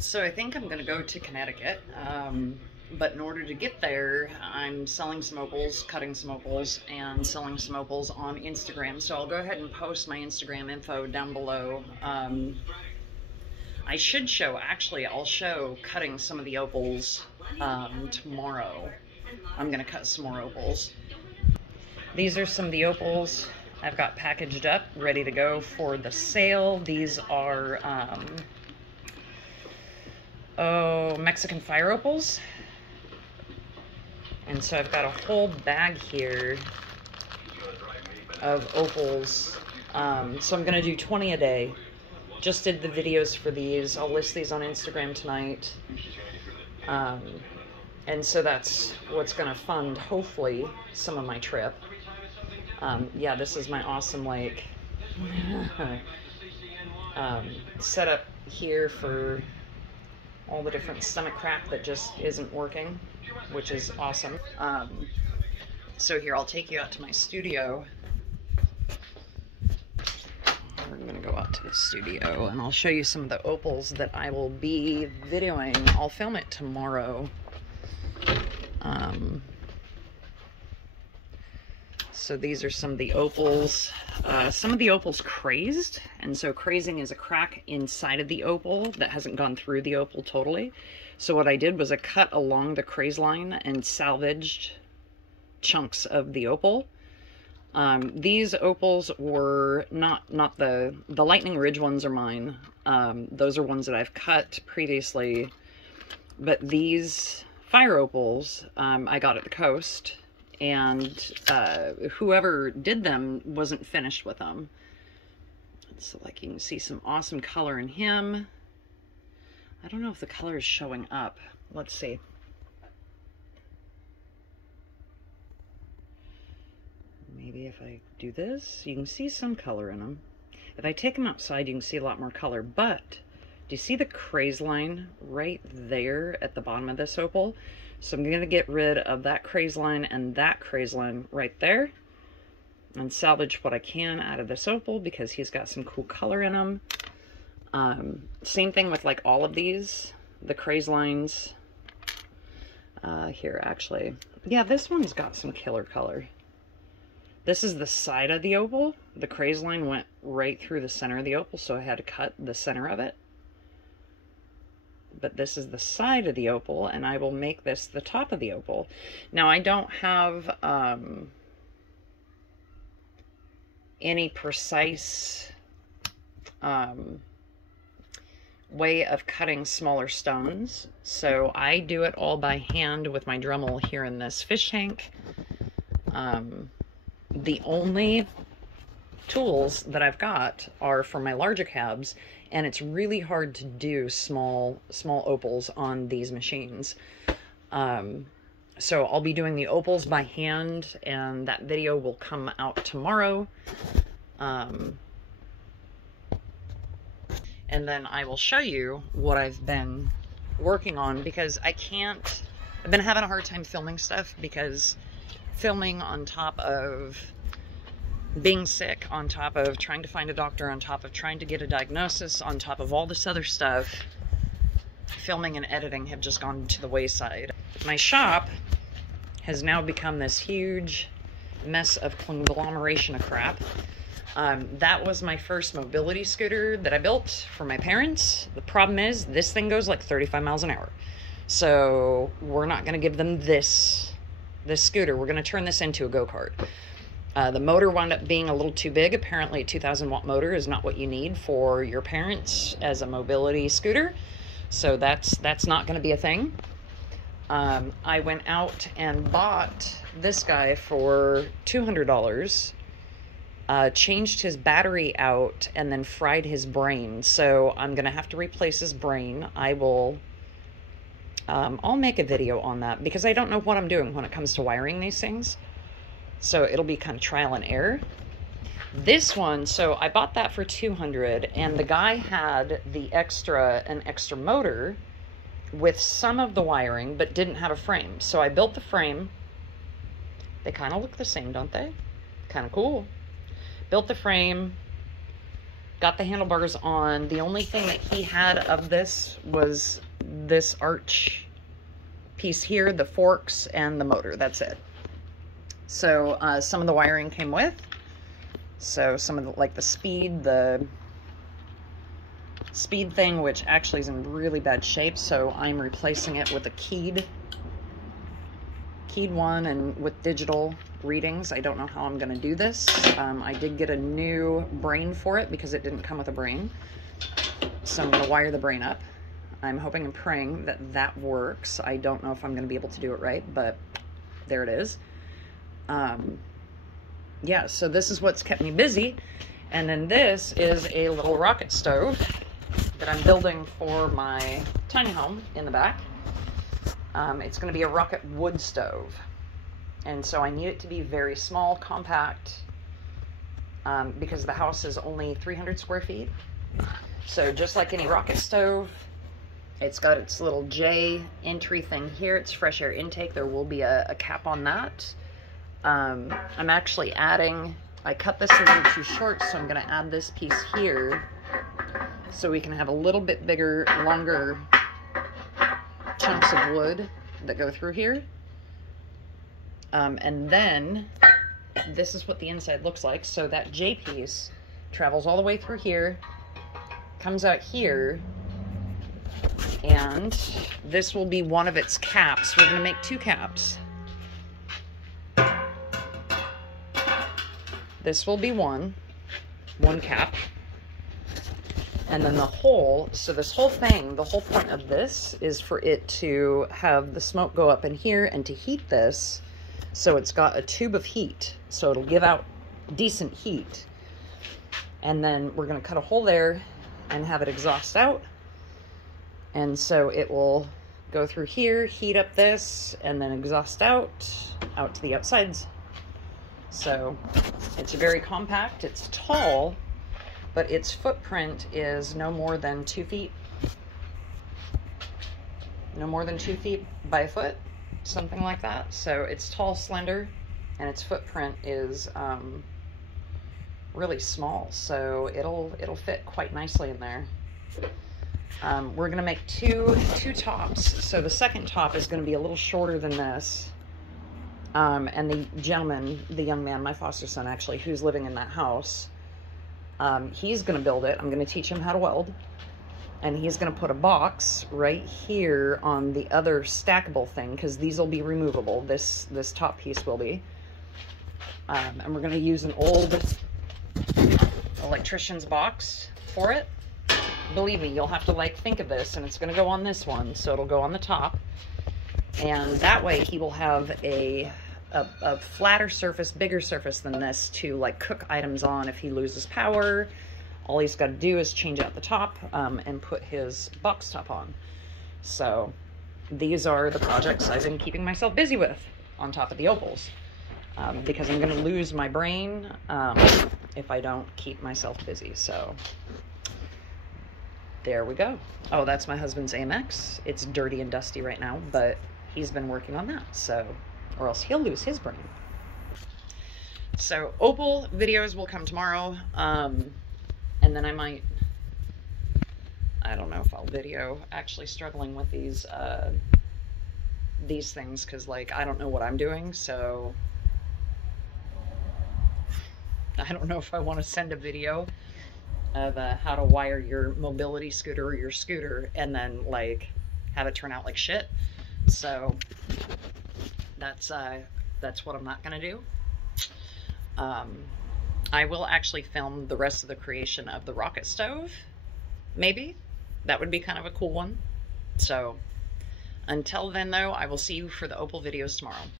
So I think I'm gonna go to Connecticut, but in order to get there, I'm selling some opals, cutting some opals, and selling some opals on Instagram. So I'll go ahead and post my Instagram info down below. I should show, actually, I'll show cutting some of the opals tomorrow. I'm gonna cut some more opals. These are some of the opals I've got packaged up, ready to go for the sale. These are, Mexican Fire Opals. And so I've got a whole bag here of opals. So I'm gonna do 20 a day. Just did the videos for these. I'll list these on Instagram tonight. And so that's what's gonna fund, hopefully, some of my trip. Yeah, this is my awesome lake. Set up here for all the different stomach crap that just isn't working, which is awesome. So here, I'll take you out to my studio. We're gonna go out to the studio and I'll show you some of the opals that I will be videoing. I'll film it tomorrow. So these are some of the opals. Some of the opals crazed, and so crazing is a crack inside of the opal that hasn't gone through the opal totally. So what I did was I cut along the craze line and salvaged chunks of the opal. These opals were not the Lightning Ridge ones are mine. Those are ones that I've cut previously, but these fire opals I got at the coast. And whoever did them wasn't finished with them. So like you can see some awesome color in him. I don't know if the color is showing up. Let's see. Maybe if I do this, you can see some color in them. If I take them outside, you can see a lot more color. But do you see the craze line right there at the bottom of this opal? So I'm going to get rid of that craze line and that craze line right there and salvage what I can out of this opal because he's got some cool color in him. Same thing with like all of these, the craze lines. Here, actually. Yeah, this one's got some killer color. This is the side of the opal. The craze line went right through the center of the opal, so I had to cut the center of it. But this is the side of the opal, and I will make this the top of the opal. Now, I don't have any precise way of cutting smaller stones, so I do it all by hand with my Dremel here in this fish tank. The only tools that I've got are for my larger cabs, and it's really hard to do small opals on these machines. So I'll be doing the opals by hand, and that video will come out tomorrow. And then I will show you what I've been working on, because I've been having a hard time filming stuff, because filming on top of being sick, on top of trying to find a doctor, on top of trying to get a diagnosis, on top of all this other stuff, filming and editing have just gone to the wayside. My shop has now become this huge mess of conglomeration of crap. That was my first mobility scooter that I built for my parents. The problem is this thing goes like 35 miles an hour. So we're not going to give them this scooter. We're going to turn this into a go-kart. The motor wound up being a little too big. Apparently a 2,000 watt motor is not what you need for your parents as a mobility scooter. So that's not going to be a thing. I went out and bought this guy for $200, changed his battery out, and then fried his brain. So I'm going to have to replace his brain. I'll make a video on that, because I don't know what I'm doing when it comes to wiring these things. So it'll be kind of trial and error. This one, so I bought that for $200, and the guy had an extra motor with some of the wiring, but didn't have a frame. So I built the frame. They kind of look the same, don't they? Kind of cool. Built the frame, got the handlebars on. The only thing that he had of this was this arch piece here, the forks, and the motor. That's it. So some of the wiring came with. So some of the, like the speed thing, which actually is in really bad shape, so I'm replacing it with a keyed one and with digital readings. I don't know how I'm going to do this. I did get a new brain for it because it didn't come with a brain. So I'm going to wire the brain up. I'm hoping and praying that that works. I don't know if I'm going to be able to do it right, but there it is. Yeah, so this is what's kept me busy. And then this is a little rocket stove that I'm building for my tiny home in the back. It's going to be a rocket wood stove. And so I need it to be very small, compact, because the house is only 300 square feet. So just like any rocket stove, it's got its little J entry thing here. It's fresh air intake. There will be a cap on that. I'm actually adding, I cut this a little too short, so I'm going to add this piece here so we can have a little bit bigger, longer chunks of wood that go through here. And then this is what the inside looks like. So that J piece travels all the way through here, comes out here, and this will be one of its caps. We're going to make two caps. This will be one cap. And then the whole, so this whole thing, the whole point of this is for it to have the smoke go up in here and to heat this. So it's got a tube of heat. So it'll give out decent heat. And then we're going to cut a hole there and have it exhaust out. And so it will go through here, heat up this, and then exhaust out to the outsides. So it's very compact, it's tall, but its footprint is no more than 2 feet. No more than 2 feet by a foot, something like that. So it's tall, slender, and its footprint is really small. So it'll fit quite nicely in there. We're gonna make two tops. So the second top is gonna be a little shorter than this. And the gentleman, the young man, my foster son actually, who's living in that house, he's going to build it. I'm going to teach him how to weld. And he's going to put a box right here on the other stackable thing, because these will be removable. This top piece will be. And we're going to use an old electrician's box for it. Believe me, you'll have to like think of this, and it's going to go on this one, so it'll go on the top. And that way he will have a flatter surface, bigger surface than this to like cook items on if he loses power. All he's got to do is change out the top and put his box top on. So these are the projects I've been keeping myself busy with on top of the opals, because I'm going to lose my brain if I don't keep myself busy. So there we go. Oh, that's my husband's Amex. It's dirty and dusty right now, but he's been working on that, so, or else he'll lose his brain. So opal videos will come tomorrow, and then I might, I don't know if I'll video actually struggling with these things, because like I don't know what I'm doing, so I don't know if I want to send a video of how to wire your mobility scooter or your scooter and then like have it turn out like shit. So that's what I'm not gonna do. I will actually film the rest of the creation of the rocket stove. Maybe that would be kind of a cool one. So until then though, I will see you for the opal videos tomorrow.